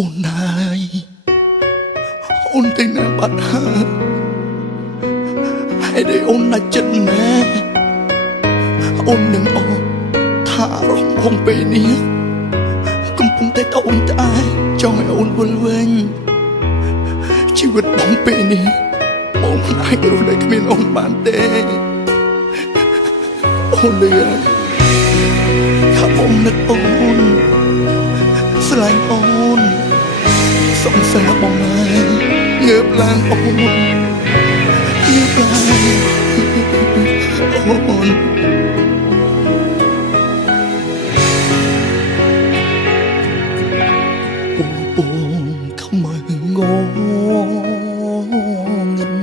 អូនហើយអូនទៅណាបាត់ហើយហើយដែលអូនដាច់ចិត្តណាអូននឹងអត់ថារំភងពេលនេះកំពុងតែតអូនត្អែចង់ឲ្យអូនវិលវិញជីវិតបងពេលនេះបងមិនអាចរស់ដោយគ្មានអូនបានទេអូនលឿនថាបងនឹកអូនស្រឡាញ់អូនសង្សារបងហើយងើបឡើងអូនងើបឡើងអូនពងខ្មៅងងឹត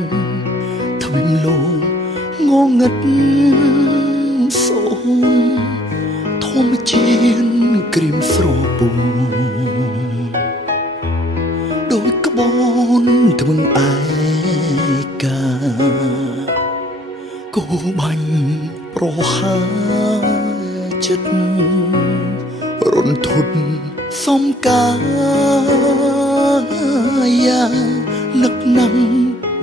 ទ្វីមលងងងឹតសូនធម្មជាតិក្រៀមស្រពូដោយក្បូនទ្វឹងឯកាគូបាញ់ប្រហាចិត្តរន្ធត់សំកាយានឹកណាំ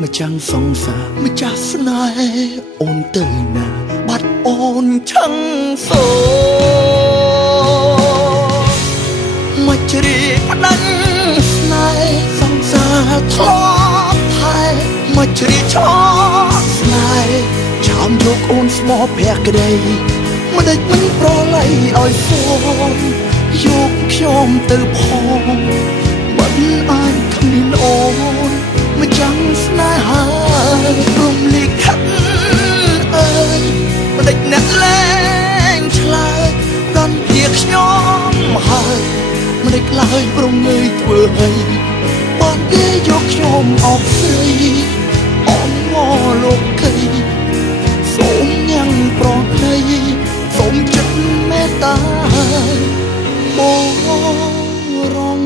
ម្ចាំងសង្សារម្ចាស់ស្នេហ៍អូនទៅណាបាត់អូនឆឹងសូមកជ្រាបផ្ដាច់ស្នេហ៍សង្សារធ្លាប់ថែមកជ្រាបឆោស្នេហ៍ឆោមយកអូនស្មោភក្តីមិនដេចមិនប្រឡ័យឲ្យសូនយកខ្ញុំទៅផងមិនអាចគ្មានអូនម្ចាំងស្នេហារំលីខិតអើយមិនដេចអ្នកលែងឆ្លើយដល់ជាខ្ញុំហើយមិនដេចឡើយប្រងើយធ្វើអីបានគេយកខ្ញុំអបស្រីអនងលោកីសូមញ៉ាំងប្រណីសូមចិត្តមេត្តាបងរង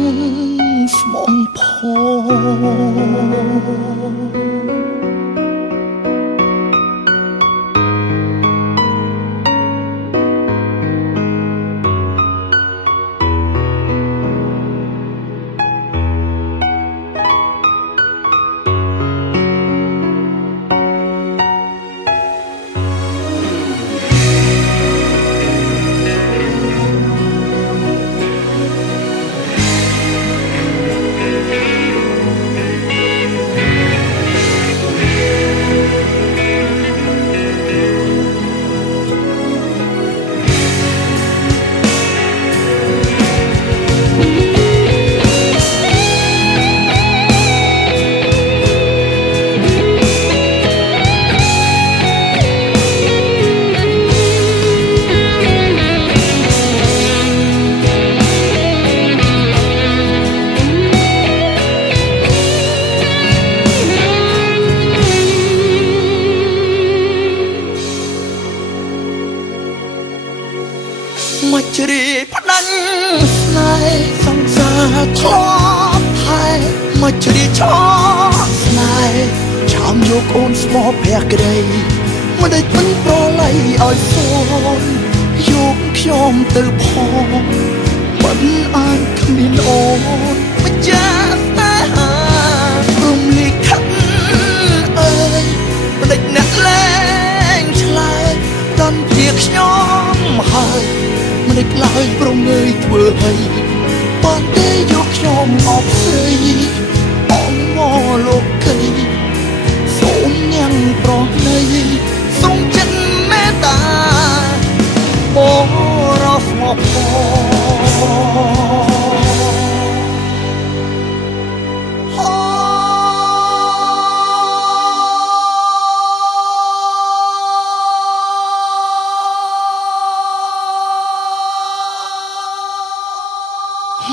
ស្មងផងមកជ្រាបផ្ដាច់ស្នេហ៍សង្សារធ្លាប់ថែមកជ្រាបឆោស្នេហ៍ឆោមយកអូនស្មោភក្តីមិនដេចមិនប្រឡ័យឲ្យសូនយកខ្ញុំទៅផងមិនអាចគ្មានអូនម្ចាស់ស្នេហារំលីខិតអើយមិនដេចអ្នកលែងឆ្លើយដល់ជាខ្ញុំហើយមិនដេចឡើយប្រងើយធ្វើអីបានទេយកខ្ញុំអបស្រីអងងលោកីសូមញ៉ាំងប្រណីសូមចិត្តមេត្តាបងរស់មក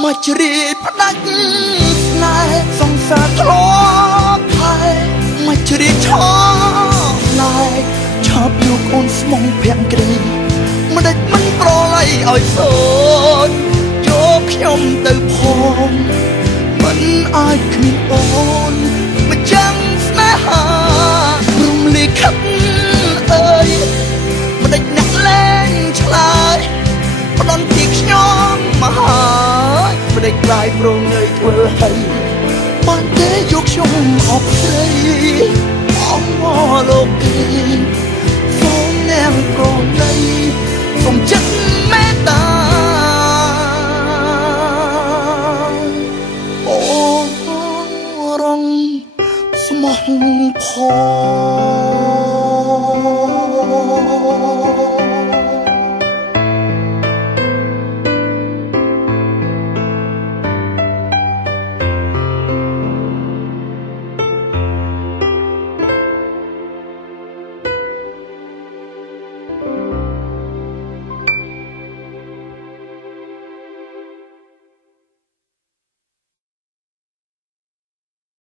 មកជ្រាបផ្ដាច់ស្នេហ៍សង្សារធ្លាប់ថែមកជ្រាបឆោស្នេហ៍ឆោបយកអូនស្មងភក្តីមិនដេចមិនប្រឡ័យឲ្យសូនយកខ្ញុំទៅផងមិនអាចគ្មានអូនម្ចាំងស្នេហារំលីខិតអើយមិនដេចអ្នកលែងឆ្លើយផ្ដន់ទីខ្ញុំមកហើយ តែក្លាយប្រងើយធ្វើឲ្យបានទេយកខ្ញុំអបស្រីអងមកលោកគេសូមអ្នកប្រងើយសូមចិត្ត